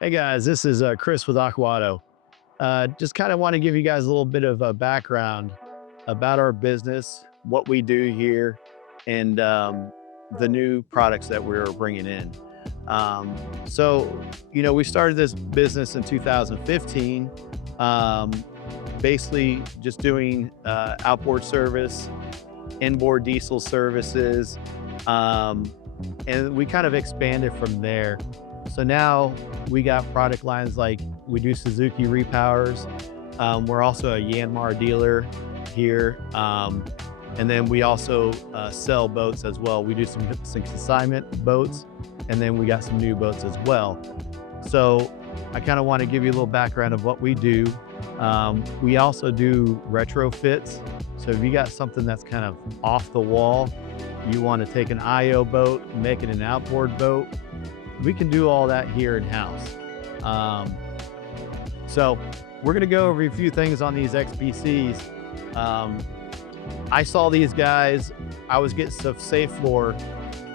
Hey guys, this is Chris with Aqua Auto. Just kind of want to give you guys a little bit of a background about our business, what we do here, and the new products that we're bringing in. We started this business in 2015, um, basically just doing outboard service, inboard diesel services, um, and we kind of expanded from there. So now we got product lines like we do Suzuki repowers. We're also a Yanmar dealer here. And then we also sell boats as well. We do some consignment boats, and then we got some new boats as well. So I kind of want to give you a little background of what we do. We also do retrofits. So if you got something that's kind of off the wall, you want to take an IO boat, make it an outboard boat, we can do all that here in-house. So we're gonna go over a few things on these XPCs. I saw these guys, I was getting some safe floor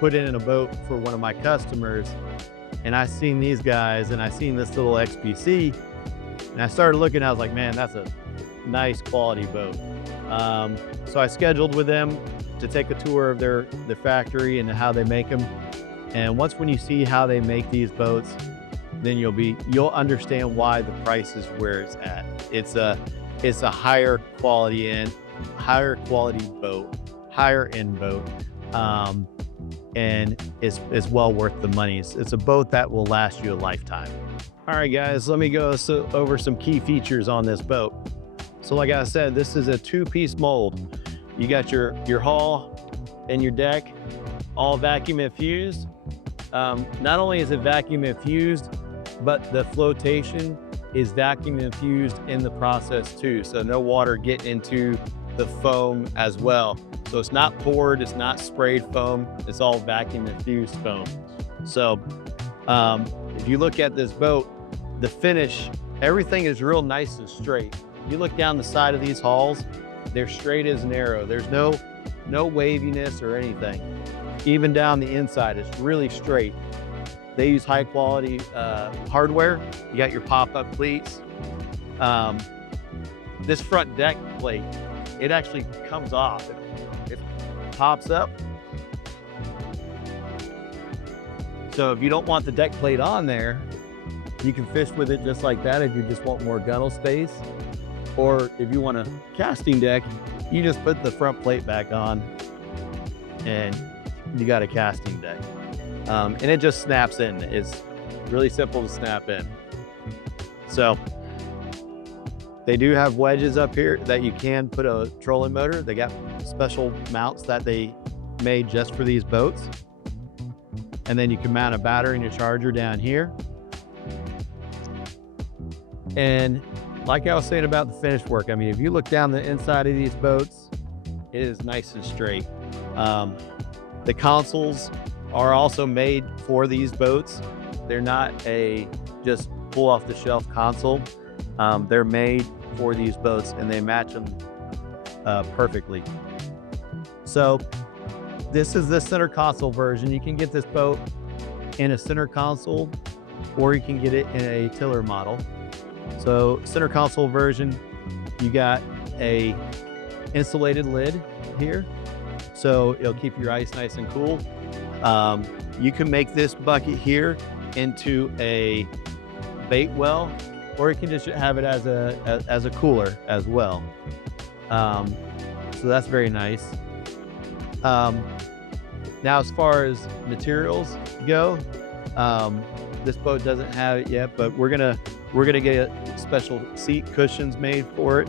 put in a boat for one of my customers, and I seen these guys and I seen this little XPC, and I started looking, I was like, man, that's a nice quality boat. So I scheduled with them to take a tour of their factory and how they make them. And when you see how they make these boats, then you'll understand why the price is where it's at. It's a higher quality boat, higher end boat, and it's well worth the money. It's a boat that will last you a lifetime. All right, guys, let me go over some key features on this boat. So like I said, this is a two-piece mold. You got your hull and your deck, all vacuum infused. Not only is it vacuum infused, but the flotation is vacuum infused in the process too. So no water get into the foam as well. So it's not poured, it's not sprayed foam, it's all vacuum infused foam. So if you look at this boat, the finish, everything is real nice and straight. You look down the side of these hulls, they're straight as an arrow. There's no waviness or anything. Even down the inside, it's really straight. They use high quality hardware. You got your pop-up cleats. This front deck plate, it actually comes off. It pops up. So if you don't want the deck plate on there, you can fish with it just like that if you just want more gunnel space. Or if you want a casting deck, you just put the front plate back on and you got a casting deck. And it just snaps in. It's really simple to snap in. So they do have wedges up here that you can put a trolling motor. They got special mounts that they made just for these boats. And then you can mount a battery and a charger down here. And like I was saying about the finish work, I mean, if you look down the inside of these boats, it is nice and straight. The consoles are also made for these boats. They're not a just pull off the shelf console. They're made for these boats and they match them perfectly. So this is the center console version. You can get this boat in a center console or you can get it in a tiller model. So center console version, you got a insulated lid here. So it'll keep your ice nice and cool. You can make this bucket here into a bait well, or you can just have it as a cooler as well. So that's very nice. Now, as far as materials go, this boat doesn't have it yet, but we're gonna get special seat cushions made for it.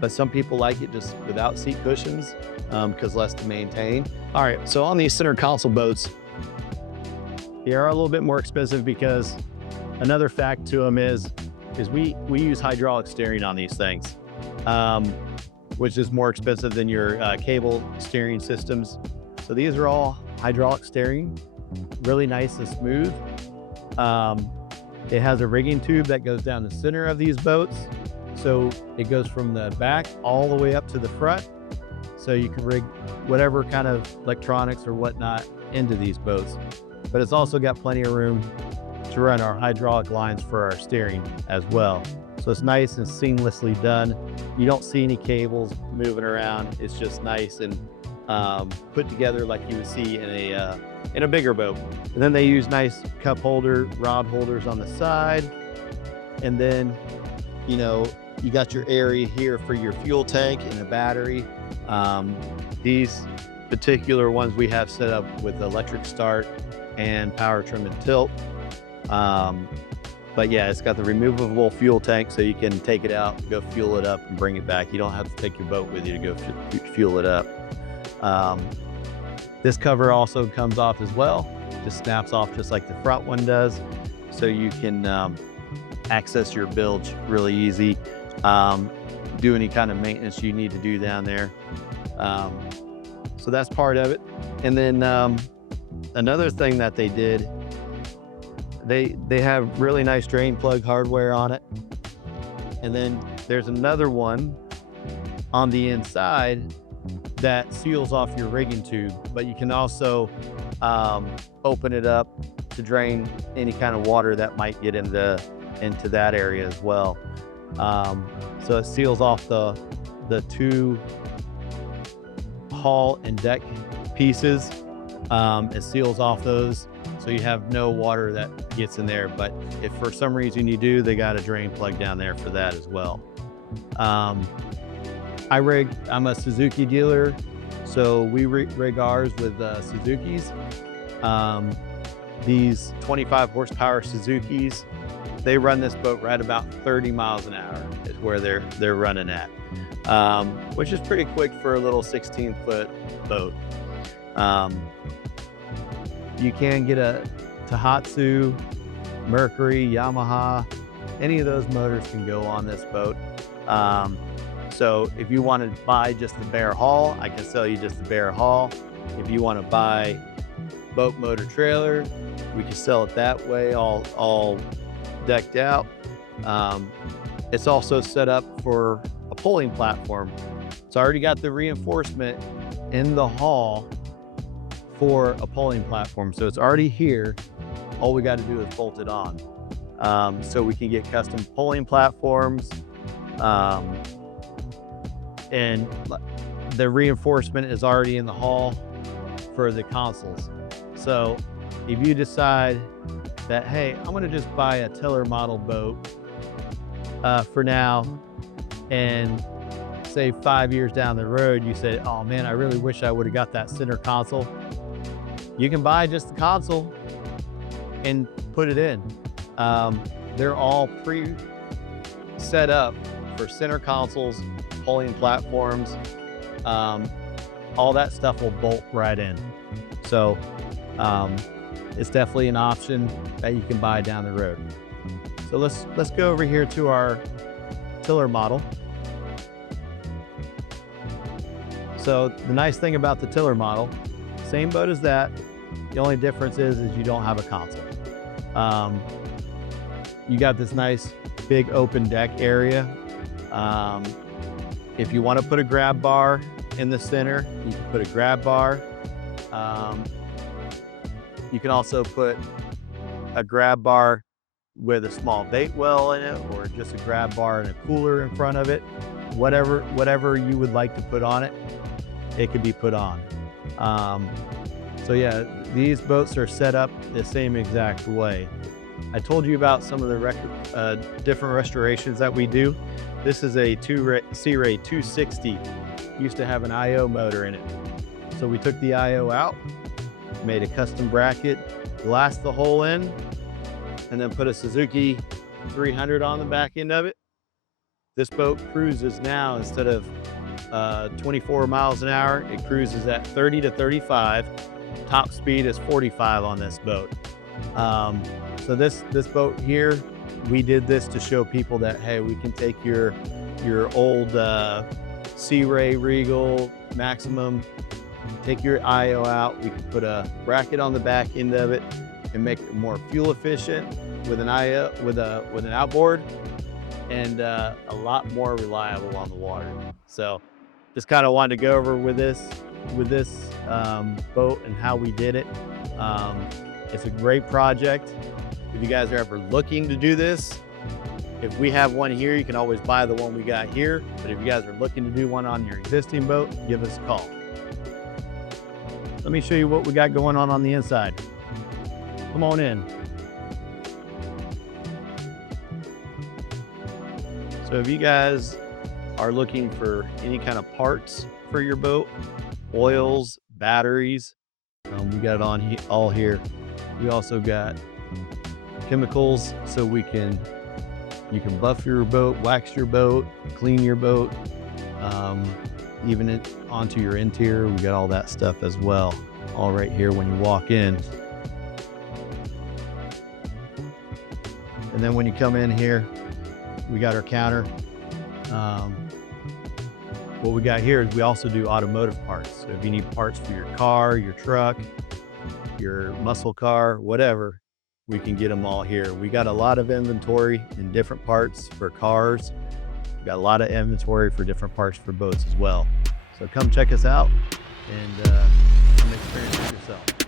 But some people like it just without seat cushions because less to maintain. All right, so on these center console boats, they are a little bit more expensive because another fact to them is we use hydraulic steering on these things, which is more expensive than your cable steering systems. So these are all hydraulic steering, really nice and smooth. It has a rigging tube that goes down the center of these boats. So it goes from the back all the way up to the front. So you can rig whatever kind of electronics or whatnot into these boats. But it's also got plenty of room to run our hydraulic lines for our steering as well. So it's nice and seamlessly done. You don't see any cables moving around. It's just nice and put together like you would see in a bigger boat. And then they use nice cup holder, rod holders on the side. And then, you know, you got your area here for your fuel tank and a battery. These particular ones we have set up with electric start and power trim and tilt. But yeah, it's got the removable fuel tank, so you can take it out, go fuel it up and bring it back. You don't have to take your boat with you to go fuel it up. This cover also comes off as well, just snaps off just like the front one does. So you can access your bilge really easy, do any kind of maintenance you need to do down there. So that's part of it. And then another thing that they did, they have really nice drain plug hardware on it. And then there's another one on the inside that seals off your rigging tube, but you can also open it up to drain any kind of water that might get into that area as well. So it seals off the two hull and deck pieces. It seals off those, so you have no water that gets in there. But if for some reason you do, they got a drain plug down there for that as well. I'm a Suzuki dealer, so we rig ours with Suzuki's. These 25 horsepower Suzuki's, they run this boat right about 30 miles an hour is where they're running at, which is pretty quick for a little 16-foot boat. You can get a Tohatsu, Mercury, Yamaha, any of those motors can go on this boat. So if you want to buy just the bare hull, I can sell you just the bare hull. If you want to buy boat motor trailer, we can sell it that way, all decked out. It's also set up for a pulling platform. It's already got the reinforcement in the hull for a pulling platform. So it's already here. All we got to do is bolt it on. So we can get custom pulling platforms. And the reinforcement is already in the hull for the consoles. So if you decide that, hey, I'm gonna just buy a tiller model boat for now, and say 5 years down the road, you say, oh man, I really wish I would have got that center console. You can buy just the console and put it in. They're all pre-set up for center consoles, pulling platforms. All that stuff will bolt right in. So it's definitely an option that you can buy down the road. So let's go over here to our tiller model. So the nice thing about the tiller model, same boat as that. The only difference is you don't have a console. You got this nice big open deck area. If you want to put a grab bar in the center, you can put a grab bar. You can also put a grab bar with a small bait well in it, or just a grab bar and a cooler in front of it. Whatever you would like to put on it, it could be put on. So yeah, these boats are set up the same exact way. I told you about some of the different restorations that we do. This is a Sea Ray 260. Used to have an IO motor in it. So we took the IO out, made a custom bracket, glassed the hole in, and then put a Suzuki 300 on the back end of it. This boat cruises now, instead of 24 miles an hour, it cruises at 30 to 35. Top speed is 45 on this boat. So this boat here, we did this to show people that, hey, we can take your old Sea Ray Regal Maximum, take your IO out. We can put a bracket on the back end of it and make it more fuel efficient with an IO, with an outboard, and a lot more reliable on the water. So just kind of wanted to go over with this boat and how we did it. It's a great project. If you guys are ever looking to do this, if we have one here, you can always buy the one we got here. But if you guys are looking to do one on your existing boat, give us a call. Let me show you what we got going on the inside. Come on in. So if you guys are looking for any kind of parts for your boat, oils, batteries, we got it on all here. We also got chemicals so you can buff your boat, wax your boat, clean your boat, even onto your interior. We got all that stuff as well, all right here when you walk in. And then when you come in here, we got our counter. What we got here is we also do automotive parts. So if you need parts for your car, your truck, your muscle car, whatever, we can get them all here. We got a lot of inventory in different parts for cars. We got a lot of inventory for different parts for boats as well. So come check us out and come experience it yourself.